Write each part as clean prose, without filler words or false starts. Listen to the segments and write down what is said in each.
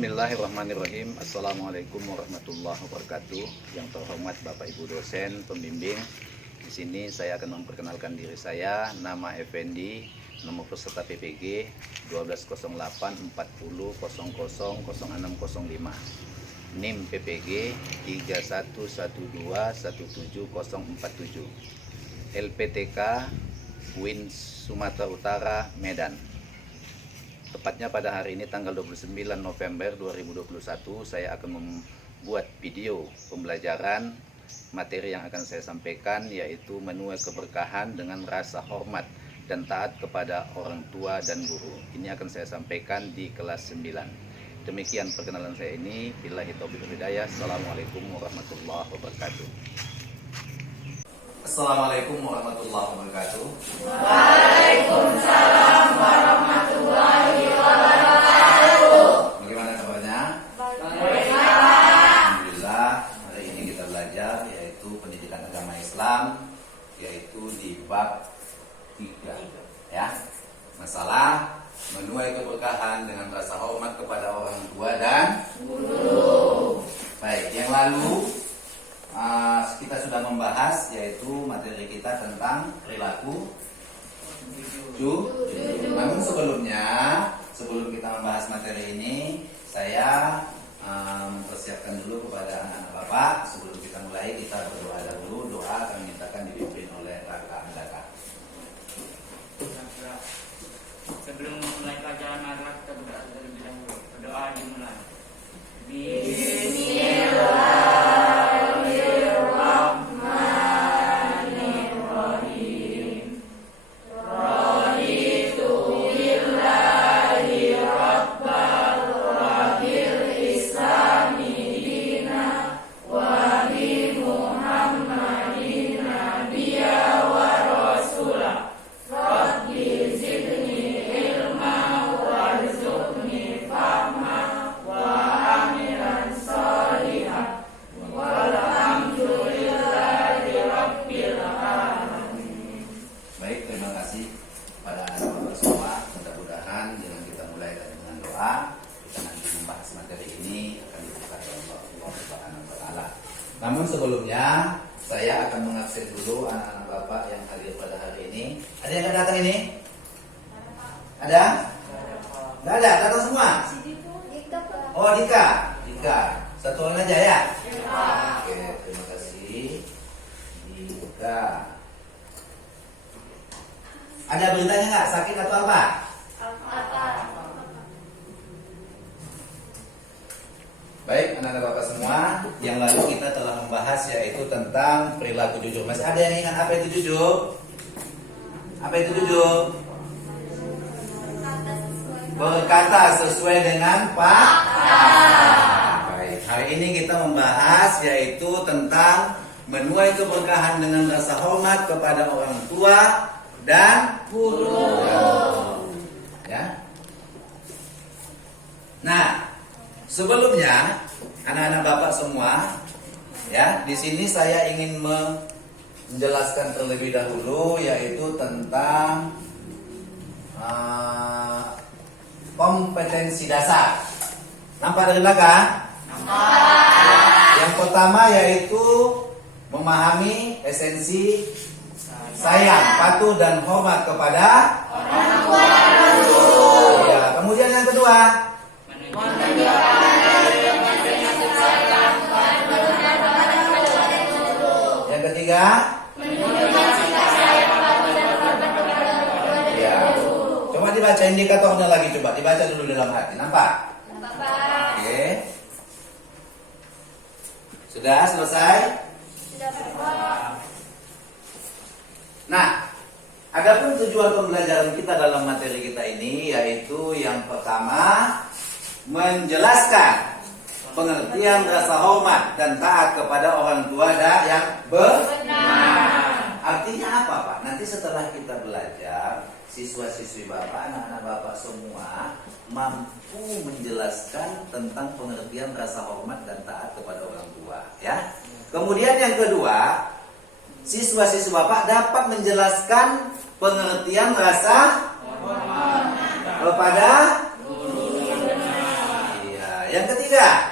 Bismillahirrahmanirrahim. Assalamualaikum warahmatullahi wabarakatuh. Yang terhormat Bapak Ibu dosen, pembimbing. Di sini saya akan memperkenalkan diri saya. Nama Effendi, nomor peserta PPG 120840000605. NIM PPG 3112170047. LPTK Win Sumatera Utara, Medan. Tepatnya pada hari ini tanggal 29 November 2021 saya akan membuat video pembelajaran materi yang akan saya sampaikan, yaitu menuai keberkahan dengan rasa hormat dan taat kepada orang tua dan guru. Ini akan saya sampaikan di kelas 9. Demikian perkenalan saya ini. Billahi taufiq wal hidayah. Assalamualaikum warahmatullahi wabarakatuh. Assalamualaikum warahmatullahi wabarakatuh. Waalaikumsalam warahmatullahi wabarakatuh. Bagaimana kabarnya? Alhamdulillah. Hari ini kita belajar yaitu pendidikan agama Islam, yaitu di bab 3. Ya. Masalah menuai keberkahan dengan rasa hormat kepada orang tua dan guru. Baik, yang lalu kita sudah membahas yaitu materi kita tentang perilaku jujur. Namun sebelum kita membahas materi ini, saya mempersiapkan dulu kepada anak-anak Bapak. Sebelum kita mulai, kita berdoa dahulu. Doa kami mintakan dipimpin oleh Raka Andaka. Sebelum mulai pelajaran akhlak, kita berdoa terlebih dahulu. Berdoa dimulai. Namun sebelumnya saya akan mengabsen dulu anak-anak Bapak yang hadir pada hari ini. Ada yang akan datang ini? Ada? Nggak ada? Datang semua? Oh, Dika. Satu orang aja ya? Oke, terima kasih. Dika. Ada beritanya nggak? Sakit atau apa? Baik, anak-anak Bapak semua, yang lalu kita telah membahas yaitu tentang perilaku jujur. Masih ada yang ingat apa itu jujur? Apa itu jujur? Berkata sesuai dengan fakta. Baik, hari ini kita membahas yaitu tentang menuai keberkahan dengan rasa hormat kepada orang tua dan guru. Ya. Nah, sebelumnya, anak-anak Bapak semua, ya, di sini saya ingin menjelaskan terlebih dahulu yaitu tentang kompetensi dasar. Nampak dari belakang? Yang pertama yaitu memahami esensi sayang, patuh dan hormat kepada Orang tua dan guru. ya. Kemudian yang kedua, yang ketiga, ya. Coba dibaca indikatornya lagi, coba dibaca dulu dalam hati. Nampak? Oke. Sudah selesai? Nah, adapun tujuan pembelajaran kita dalam materi kita ini yaitu yang pertama, menjelaskan pengertian rasa hormat dan taat kepada orang tua dan yang benar. Artinya apa, Pak? Nanti setelah kita belajar, siswa-siswi Bapak, anak-anak Bapak semua mampu menjelaskan tentang pengertian rasa hormat dan taat kepada orang tua, ya. Kemudian yang kedua, siswa-siswi Bapak dapat menjelaskan pengertian rasa hormat kepada Yang ketiga,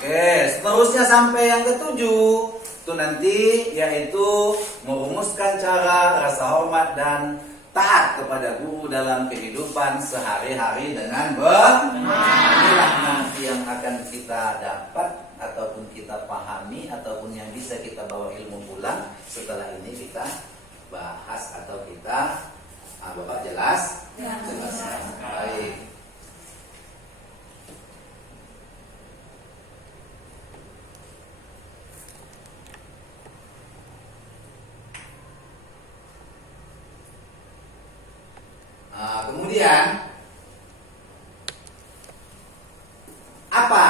oke, seterusnya sampai yang ketujuh itu nanti yaitu merumuskan cara rasa hormat dan taat kepada guru dalam kehidupan sehari-hari dengan benar. Inilah nanti yang akan kita dapat ataupun kita pahami ataupun yang bisa kita bawa ilmu pulang setelah ini kita bahas atau kita Bapak jelas? Jelaskan. Baik. Kemudian apa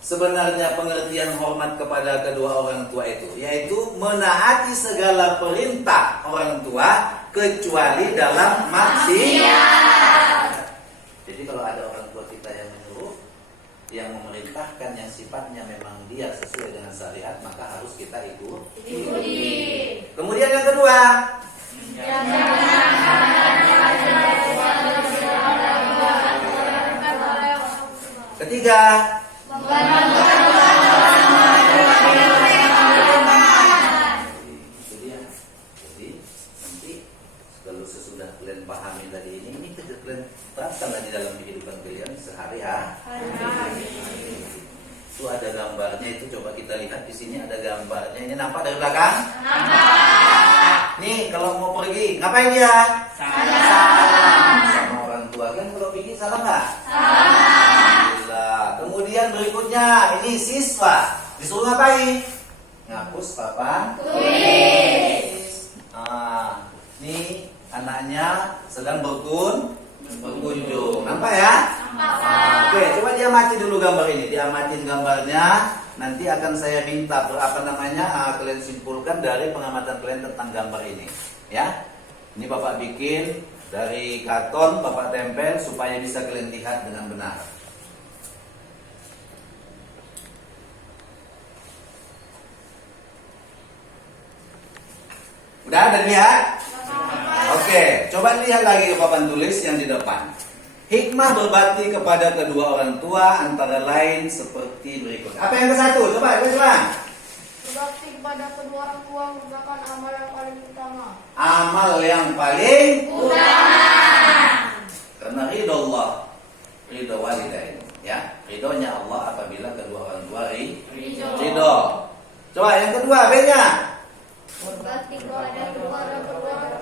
sebenarnya pengertian hormat kepada kedua orang tua itu? Yaitu menaati segala perintah orang tua kecuali dalam maksiat. Jadi kalau ada orang tua kita yang menyuruh, yang memerintahkan yang sifatnya memang dia sesuai dengan syariat, maka harus kita ikuti. Kemudian yang kedua, ketiga, itu dia. Jadi nanti kalau sesudah kalian pahami tadi ini kalian terapkan di dalam kehidupan kalian sehari-hari. Itu ada gambarnya, itu coba kita lihat di sini ada gambarnya. Ini nampak dari belakang? Nampak. Nih kalau mau pergi ngapain dia? Salam sama orang tua. Kan kalau pergi salam nggak? Salam. Kemudian berikutnya ini siswa disuruh ngapain? Ngapus papan tulis. Ini anaknya sedang berkunjung. Nampak ya? Oke, coba dia amati dulu gambar ini. Dia amatin gambarnya. Nanti akan saya minta kalian simpulkan dari pengamatan kalian tentang gambar ini. Ya, ini Bapak bikin dari karton, Bapak tempel supaya bisa kalian lihat dengan benar. Udah ada lihat? Oke, coba lihat lagi ke papan tulis yang di depan. Hikmah berbakti kepada kedua orang tua antara lain seperti berikut. Apa yang ke satu? Coba. Berbakti kepada kedua orang tua merupakan amal yang paling utama. Amal yang paling utama. Karena ridho Allah, ridho walidain, ya. Ridhonya Allah apabila kedua orang tua ridho. Coba yang kedua, B-nya. Berbakti kepada kedua orang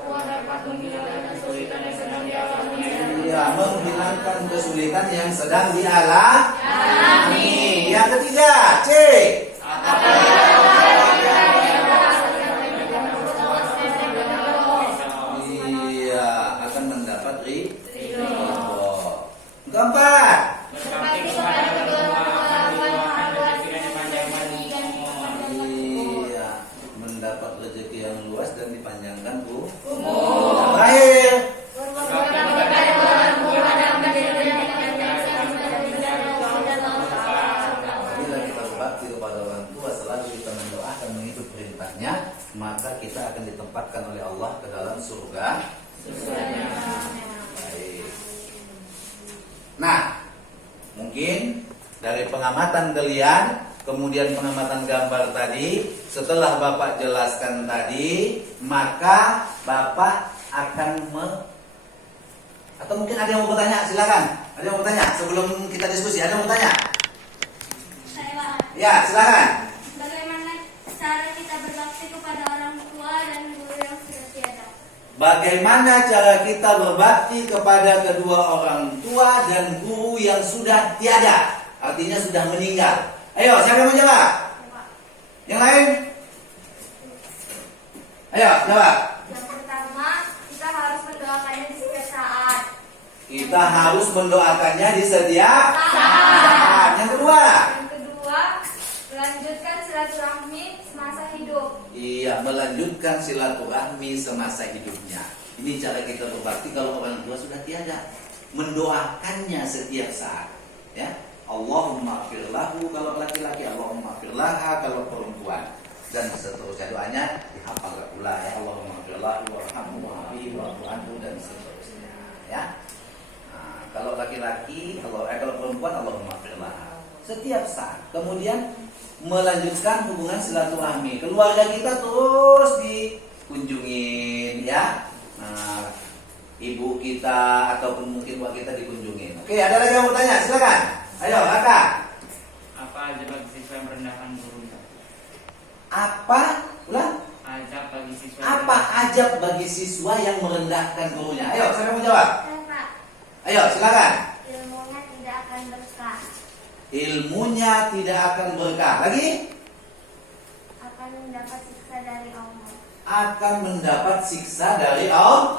tua dapat menghilangkan kesulitan yang sedang dialami. Ya, menghilangkan kesulitan yang sedang dialami. Yang ketiga, C. Iya, akan mendapat ridho. Keempat. Berbakti kepada kedua orang tua Iya, mendapat rezeki yang luas dan dipanjangkan umur. Terakhir. Apabila kita berbakti kepada orang tua selalu kita mendoakan mengikut perintahnya, maka kita akan ditempatkan oleh Allah ke dalam surga. Baik. Nah, mungkin dari pengamatan kalian, kemudian pengamatan gambar tadi, setelah Bapak jelaskan tadi, maka Bapak akan atau mungkin ada yang mau bertanya, silakan. Ada yang mau bertanya sebelum kita diskusi, ada yang mau bertanya? Ya, silakan. Bagaimana cara kita berbakti kepada orang tua dan guru yang sudah tiada? Bagaimana cara kita berbakti kepada kedua orang tua dan guru yang sudah tiada? Artinya sudah meninggal. Ayo, siapa yang mau jawab? Yang lain? Ayo, jawab. Yang pertama, kita harus mendoakannya di setiap saat. Kita harus mendoakannya di setiap saat. Yang kedua? Yang kedua, melanjutkan silaturahmi semasa hidup. Iya, melanjutkan silaturahmi semasa hidupnya. Ini cara kita berbakti kalau orang tua sudah tiada. Mendoakannya setiap saat. Ya, Allahumma firlahu kalau laki-laki, Allahumma firlaha kalau perempuan, dan seterusnya doanya hafal pula ya, Allahumma ghfirlahu warhamhu wa'afihi wa'fu anhu dan seterusnya ya. Nah, kalau laki-laki, kalau perempuan Allahumma ghfirlah. Setiap saat. Kemudian melanjutkan hubungan silaturahmi. Keluarga kita terus dikunjungin ya. Nah, ibu kita ataupun mungkin wak kita dikunjungin. Oke, ada lagi yang mau tanya? Silakan. Ayo, kakak. Apa aja bagi siswa yang merendahkan gurunya? Apa? Ulang. Ajab bagi siswa. Apa ajab bagi siswa yang merendahkan gurunya? Ayo, siapa mau jawab? Kakak, Ayo, silakan. ilmunya tidak akan berkah, Ilmunya tidak akan berkah. Lagi? akan mendapat siksa dari Allah. Akan mendapat siksa dari Allah.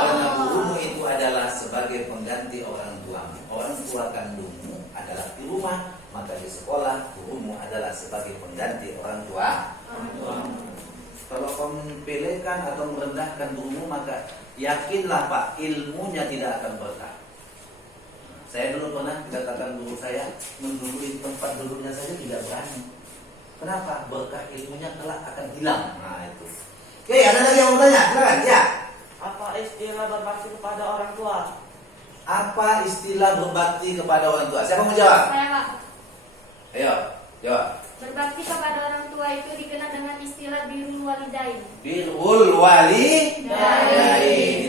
Karena gurumu itu adalah sebagai pengganti orang tuamu. Orang tua kandungmu adalah di rumah, maka di sekolah gurumu adalah sebagai pengganti orang tua. Kalau kau menyepelekan atau merendahkan gurumu, maka yakinlah Pak, ilmunya tidak akan berkah. Saya dulu pernah dikatakan guru saya mendudui tempat duduknya saja tidak berani. Kenapa? Berkah ilmunya kelak akan hilang. Nah itu. Oke, ada lagi yang mau tanya? Silakan. Ya. Apa istilah berbakti kepada orang tua? Apa istilah berbakti kepada orang tua? Siapa mau jawab? Saya Pak, Ayo, jawab. berbakti kepada orang tua itu dikenal dengan istilah birrul walidain. Birrul walidain.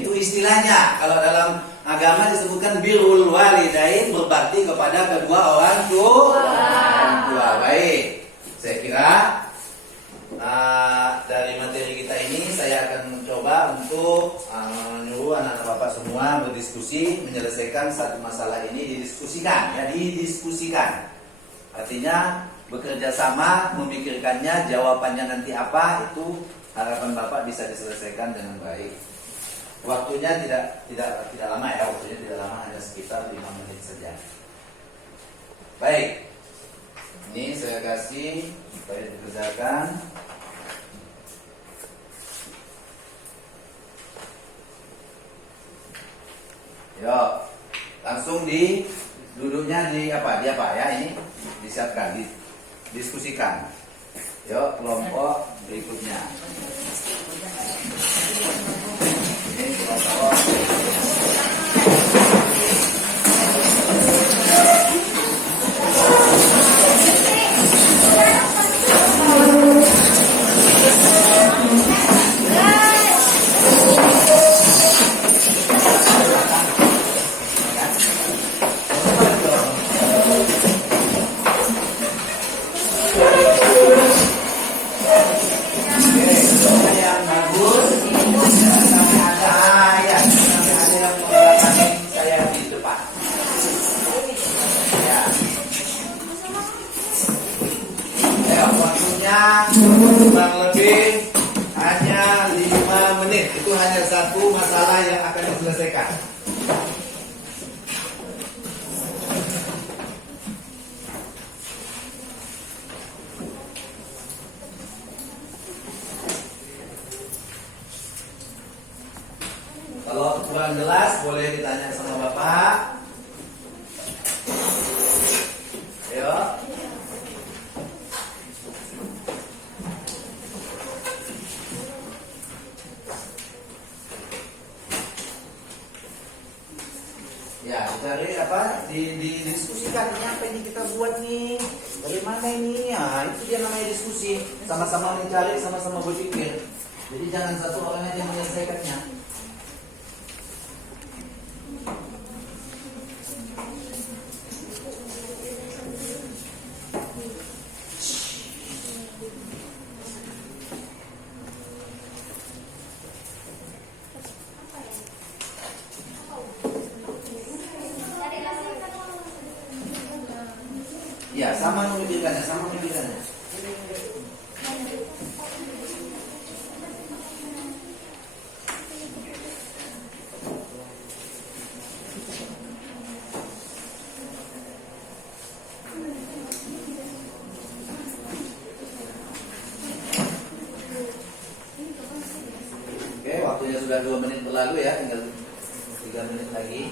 Itu istilahnya. Kalau dalam agama disebutkan birrul walidain, berbakti kepada kedua orang tua. Baik. Saya kira dari materi kita ini saya akan mencoba untuk menyuruh anak-anak bapak semua berdiskusi, menyelesaikan satu masalah ini didiskusikan, ya didiskusikan. Artinya bekerja sama, memikirkannya, jawabannya nanti apa, itu harapan bapak bisa diselesaikan dengan baik. Waktunya tidak lama ya, waktunya tidak lama, hanya sekitar 5 menit saja. Baik. Ini saya kasih supaya dikerjakan. Yuk, langsung duduknya di apa ya, ini disiapkan, didiskusikan. Yuk, kelompok berikutnya. Ini kelompok. Kurang lebih hanya 5 menit. Itu hanya satu masalah yang akan diselesaikan. Kalau kurang jelas boleh ditanya sama Bapak. Ayo. Ya, cari apa? Didiskusikan ini apa ini kita buat nih? Dari mana ini? Ya, itu dia namanya diskusi. Sama-sama mencari, sama-sama berpikir. Jadi jangan satu orang aja menyelesaikannya. Ya, sama memikirkannya, sama memikirkannya. Oke, waktunya sudah 2 menit berlalu ya, tinggal 3 menit lagi.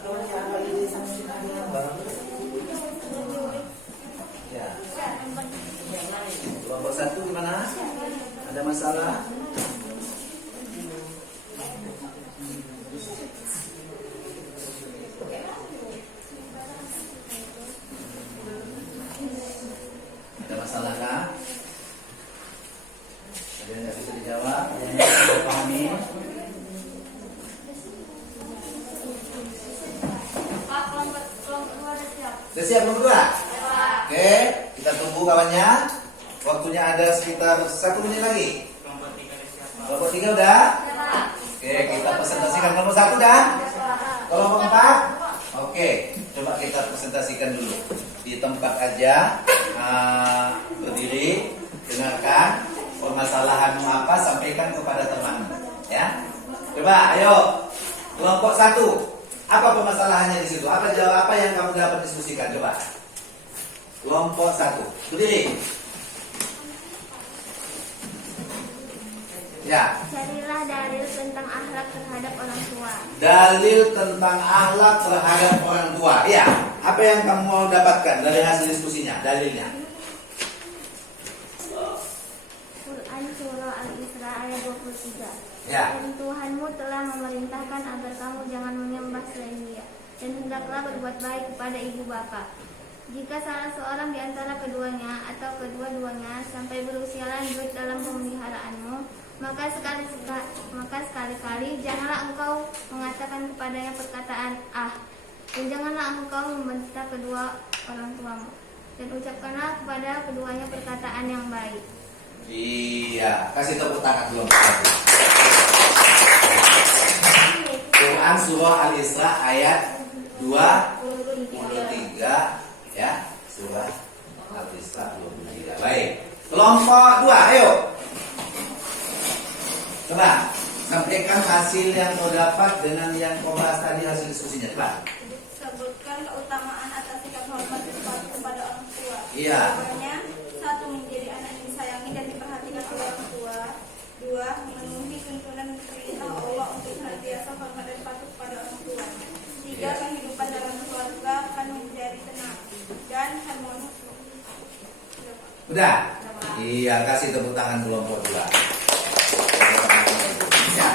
Ya. Kelompok 1 gimana? Ada masalah? Ada masalah kah? Ada yang nggak bisa dijawab? Ada yang nggak bisa dipahami? Pak, kelompok dua udah siap. Sudah siap nomor 2? Oke, kita tunggu kawannya. Waktunya ada sekitar 1 menit lagi. Kelompok 3 ada siapa? Kelompok 3 udah? Ya, Pak. Oke, kita presentasikan kelompok 1 dah. Kelompok 4? Oke, coba kita presentasikan dulu. Di tempat aja, berdiri, dengarkan permasalahanmu apa, sampaikan kepada teman. Ya, coba, ayo. Kelompok 1, apa permasalahannya di situ? Apa jawab apa yang kamu dapat diskusikan? Coba. Kelompok 1, berdiri. Ya. Carilah dalil tentang akhlak terhadap orang tua. Dalil tentang akhlak terhadap orang tua. Iya. Apa yang kamu mau dapatkan dari hasil diskusinya? Dalilnya. Quran Surah Al-Isra ayat 23. Ya. Dan Tuhanmu telah memerintahkan agar kamu jangan menyembah selain Dia, dan hendaklah berbuat baik kepada ibu bapa. Jika salah seorang di antara keduanya atau kedua-duanya sampai berusia lanjut dalam pemeliharaanmu, maka sekali-kali janganlah engkau mengatakan kepadanya perkataan "ah", dan janganlah engkau membentak kedua orang tuamu, dan ucapkanlah kepada keduanya perkataan yang baik. Iya. Kasih tepuk tangan dulu. Quran Surah Al-Isra ayat 23. Ya. Surah Al-Isra 23. Baik. Kelompok 2, ayo. Coba sampaikan hasil yang kau dapat dengan yang kau bahas tadi, hasil diskusinya. Coba. Sebutkan keutamaan atas sikap hormat dan patuh kepada orang tua. Iya. Jawabannya, 1. Menjadi anak yang disayangi dan diperhatikan oleh orang tua. 2. Memenuhi tuntunan perintah Allah untuk senantiasa hormat dan patuh kepada orang tua. 3. Kehidupan dalam keluarga akan menjadi tenang dan harmonis. Udah? Iya, kasih tepuk tangan kelompok 2. Ya.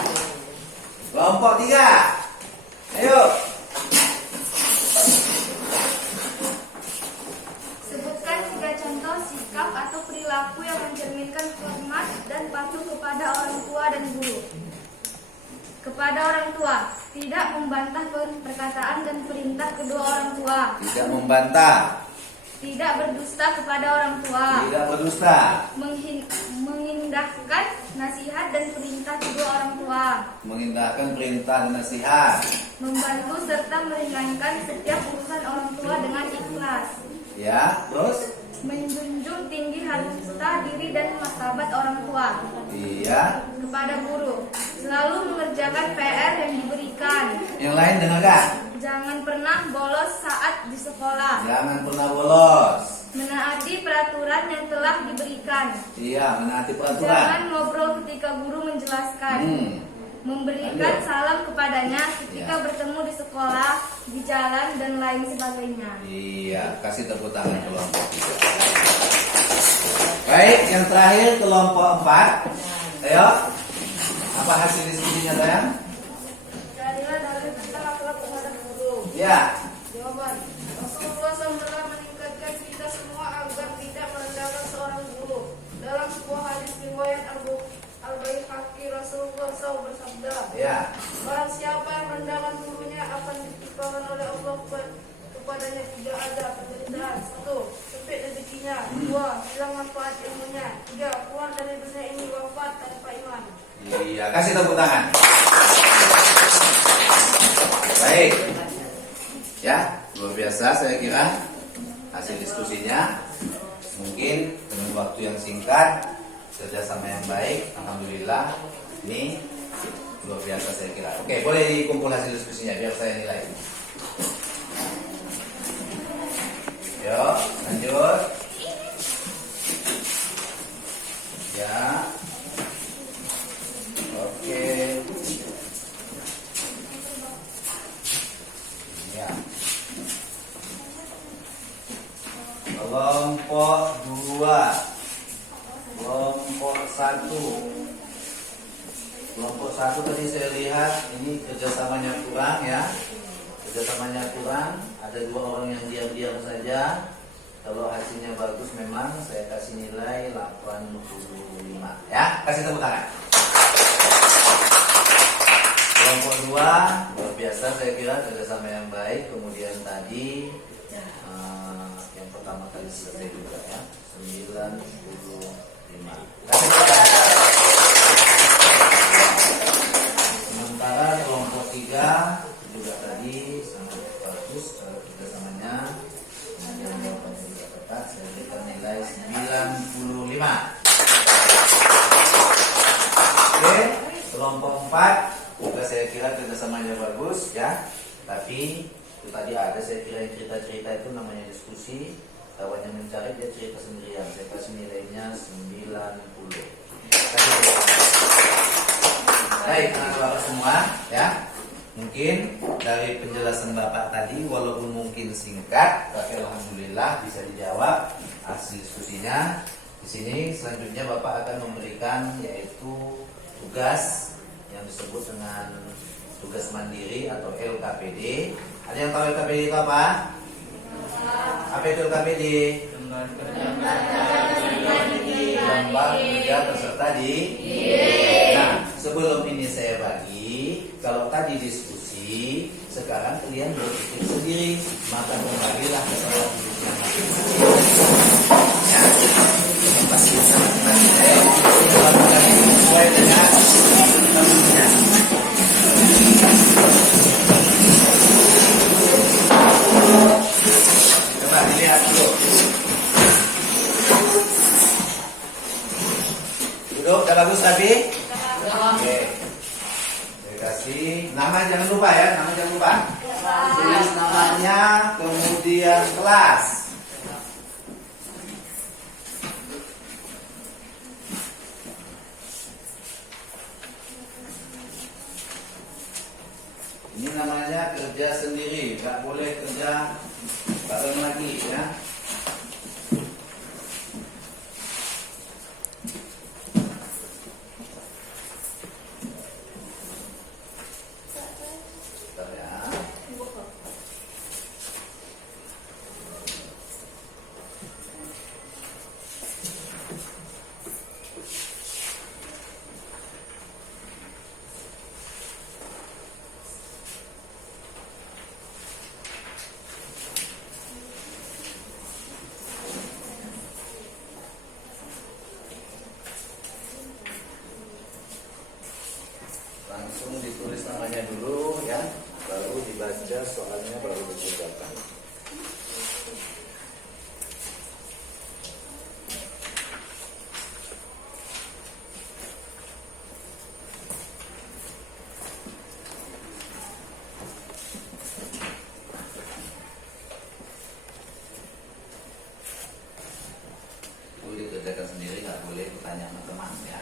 Kelompok 3. Ayo. Sebutkan 3 contoh sikap atau perilaku yang mencerminkan hormat dan patuh kepada orang tua dan guru. Kepada orang tua, tidak membantah perkataan dan perintah kedua orang tua. Tidak membantah. Tidak berdusta kepada orang tua. Tidak berdusta. Mengindahkan nasihat dan perintah kedua orang tua. Mengindahkan perintah dan nasihat. Membantu serta meringankan setiap urusan orang tua dengan ikhlas. Ya, terus? Menjunjung tinggi harta diri dan martabat orang tua. Iya. Kepada guru, selalu mengerjakan PR yang diberikan. Yang lain dengarkan. Jangan pernah bolos saat di sekolah. Jangan pernah bolos. Menaati peraturan yang telah diberikan. Iya, menaati peraturan. Jangan ngobrol ketika guru menjelaskan. Memberikan Lanjut. salam kepadanya ketika Ya. bertemu di sekolah, di jalan, dan lain sebagainya. Iya, kasih tepuk tangan kelompok 3. Baik, yang terakhir kelompok 4. Ayo. Apa hasil diskusinya, sayang? Carilah dalil tentang akhlak terhadap guru. Ya. Jawaban, Rasulullah SAW telah meningkatkan kita semua agar tidak merendahkan seorang guru. Dalam sebuah hadis riwayat Al-Baihaqi, Rasulullah SAW bersabda, Ya. barang siapa yang merendahkan gurunya akan ditimpakan oleh Allah kepadanya 3 azab penderitaan. 1. Sempit rezekinya. 2. Hilang manfaat ilmunya. 3. Keluar dari dunia ini wafat tanpa iman. Iya, kasih tepuk tangan. Baik. Ya, luar biasa saya kira hasil diskusinya. Mungkin dengan waktu yang singkat, kerjasama yang baik, alhamdulillah. Ini luar biasa saya kira. Oke, boleh dikumpul hasil diskusinya biar saya nilai. Yuk, lanjut. Ya. Oke. Kelompok 2. Kelompok 1. Kelompok 1 tadi saya lihat ini kerjasamanya kurang ya. Kerjasamanya kurang. Ada 2 orang yang diam-diam saja. Kalau hasilnya bagus memang saya kasih nilai 85 ya. Kasih tepuk tangan. Kelompok 2 luar biasa saya kira kerjasama yang baik. Kemudian tadi yang pertama kali selesai juga ya 95. Kasih tepuk tangan. Sementara kelompok 3 juga tadi sangat bagus kerjasamanya. Kemudian jawabannya juga tepat. Saya berikan nilai 95. Oke, kelompok 4 juga saya kira kerjasamanya bagus ya. Tapi itu tadi ada saya kira yang cerita-cerita itu namanya diskusi. Kawannya mencari dia cerita sendirian. Saya kasih nilainya 90. Baik, anak-anak semua ya. Mungkin dari penjelasan Bapak tadi walaupun mungkin singkat, tapi alhamdulillah bisa dijawab hasil diskusinya. Di sini selanjutnya Bapak akan memberikan yaitu tugas yang disebut dengan tugas mandiri atau LKPD. Ada yang tahu LKPD itu apa? Apa itu LKPD? Lembar kerja peserta didik. Nah, sebelum ini saya bagi, kalau tadi diskusi, sekarang kalian berpikir sendiri, maka kembalilah ke tempat duduknya masing-masing. Ya, pasti masing-masing. Lakukan ini sesuai dengan tamunya. Coba dilihat dulu. Duduk, udah bagus tadi? Oke. Saya kasih nama, jangan lupa ya, nama jangan lupa. Tulis namanya, kemudian kelas. Ini namanya kerja sendiri, nggak boleh kerja bareng lagi ya. Bentar ya. Langsung ditulis namanya dulu ya, baru dibaca soalnya, baru dikerjakan. Boleh dikerjakan sendiri, nggak boleh bertanya sama teman ya.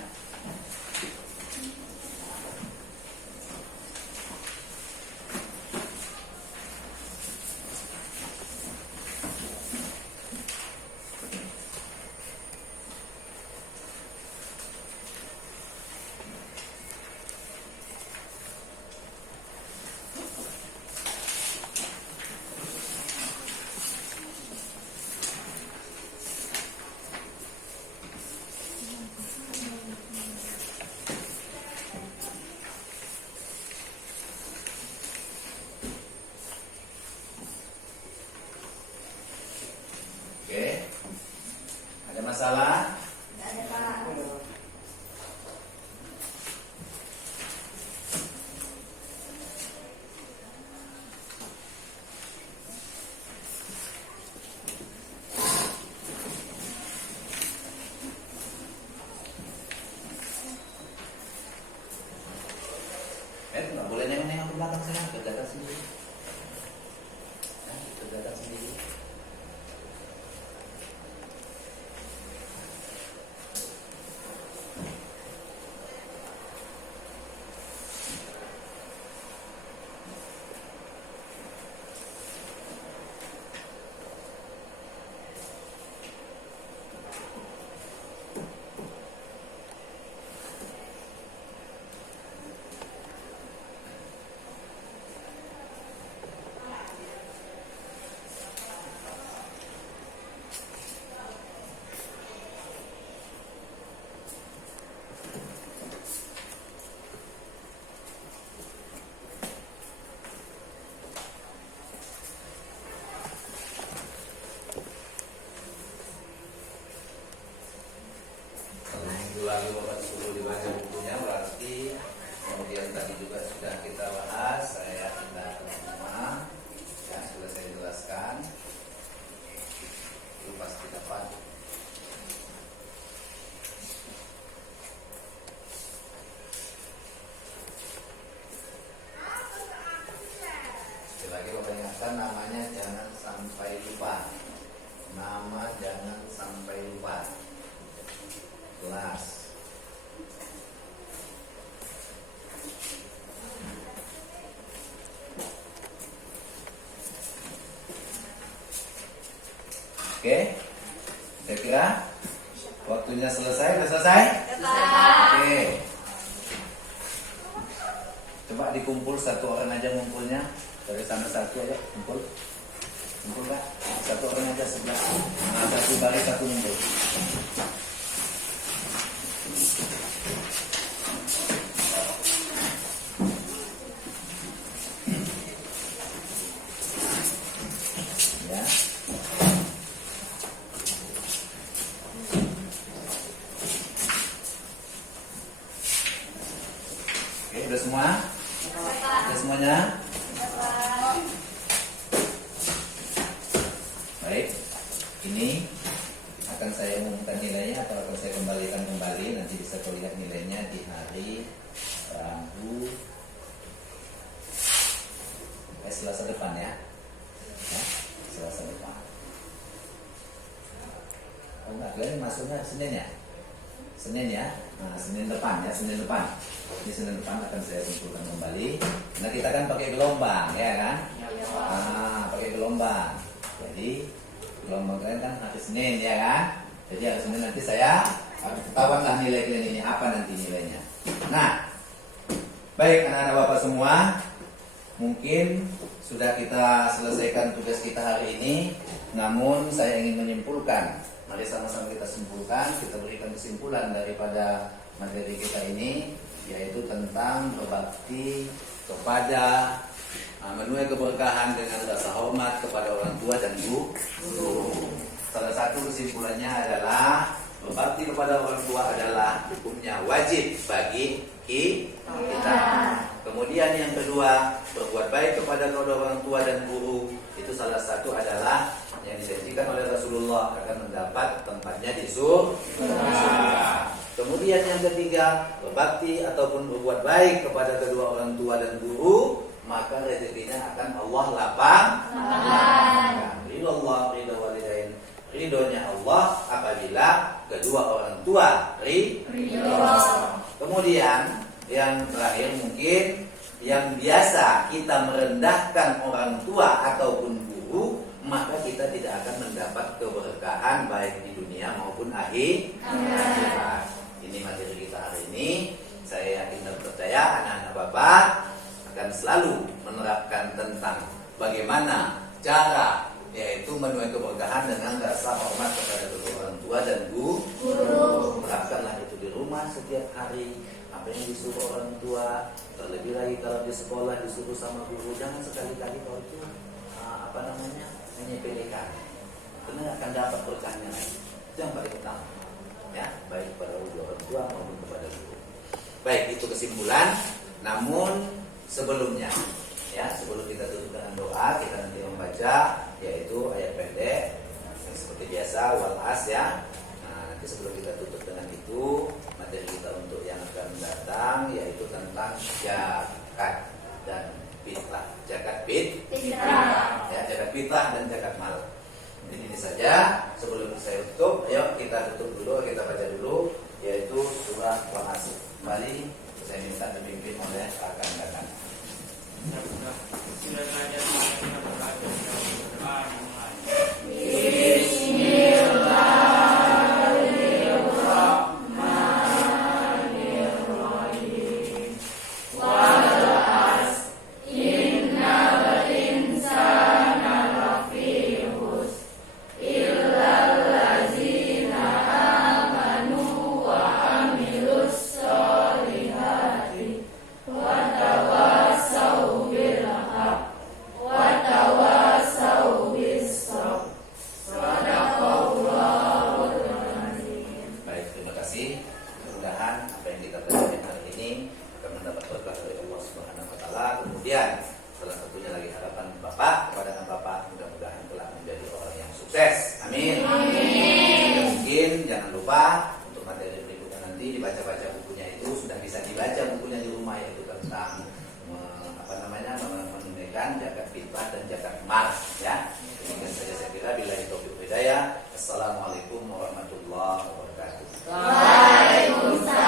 Oke, ada masalah? Nggak boleh nengok-nengok ke belakang saya, kerjakan sendiri. Ya, kerjakan sendiri. namanya jangan sampai lupa. Nama jangan sampai lupa. Kelas. Oke, saya kira waktunya selesai. Sudah selesai? Oke. Coba dikumpul satu orang aja ngumpulnya. Dari sana satu aja kumpul. Kumpul Kak. Satu orang aja sebelah. Nah, satu balik satu ngumpul. Ya. Oke, udah semua? Udah semuanya? Baik, ini akan saya umumkan nilainya atau akan saya kembalikan kembali. Nanti bisa terlihat nilainya di hari Rabu, Selasa depan ya. Selasa depan. Oh enggak, kalian masuknya Senin ya? Senin ya? Nah, Senin depan ya, Senin depan. Ini Senin depan akan saya simpulkan kembali. Nah, kita kan pakai gelombang ya kan? Pakai gelombang. Jadi gelombang kalian kan hari Senin ya kan? Jadi hari Senin nanti saya ketahuanlah nilai kalian ini apa nanti nilainya. Nah, baik anak-anak bapak semua, mungkin sudah kita selesaikan tugas kita hari ini. Namun saya ingin menyimpulkan. Mari sama-sama kita simpulkan, kita berikan kesimpulan daripada materi kita ini, yaitu tentang berbakti kepada menuai keberkahan dengan rasa hormat kepada orang tua dan guru. Salah satu kesimpulannya adalah berbakti kepada orang tua adalah hukumnya wajib bagi kita. Kemudian yang kedua, berbuat baik kepada orang tua dan guru itu salah satu adalah yang dijanjikan oleh Rasulullah akan mendapat tempatnya di surga. Kemudian yang ketiga, berbakti ataupun berbuat baik kepada kedua orang tua dan guru, maka rezekinya akan Allah lapangkan. Ridho walidain, ridhonya Allah apabila kedua orang tua ridho. Kemudian yang terakhir mungkin yang biasa kita merendahkan orang tua ataupun guru, maka kita tidak akan mendapat keberkahan baik di dunia maupun akhirat. Ini materi kita hari ini. Saya yakin dan percaya anak-anak bapak akan selalu menerapkan tentang bagaimana cara yaitu menuai keberkahan dengan rasa hormat kepada kedua orang tua dan guru. Terapkanlah itu di rumah setiap hari. Apa yang disuruh orang tua, terlebih lagi kalau di sekolah disuruh sama guru, jangan sekali-kali kalau itu menyepelekan, karena akan dapat berkahnya lagi. Itu yang paling utama, ya, baik kepada orang tua maupun kepada guru. Baik, itu kesimpulan. Namun sebelumnya, ya, sebelum kita tutup dengan doa, kita nanti membaca yaitu ayat pendek yang seperti biasa wal-as ya. Nah, nanti sebelum kita tutup dengan itu, materi kita untuk yang akan datang yaitu tentang zakat dan fitrah. Zakat fitrah. Ya, zakat fitrah dan zakat mal. Ini saja. Sebelum saya tutup, ayo kita tutup dulu, kita baca dulu yaitu surah Al-Asr. Kembali saya minta dipimpin oleh rekan-rekan. Wa Assalamualaikum warahmatullahi wabarakatuh. Waalaikumsalam.